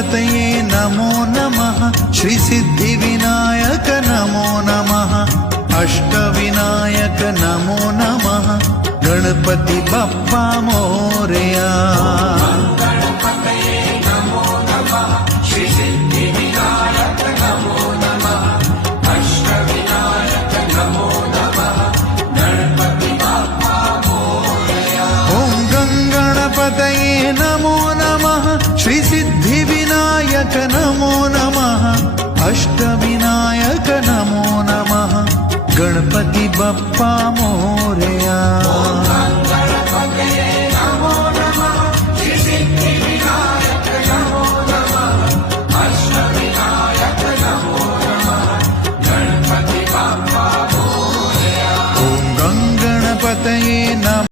गणपतये नमो नमः श्रीसिद्धिविनायक नमो नमः अष्टविनायक नमो नमः गणपति बप्पा मोरया। गणपतये नमो नमः श्रीसिद्धिविनायक नमो नमः अष्टविनायक नमो नमः गणपति बप्पा मोरया।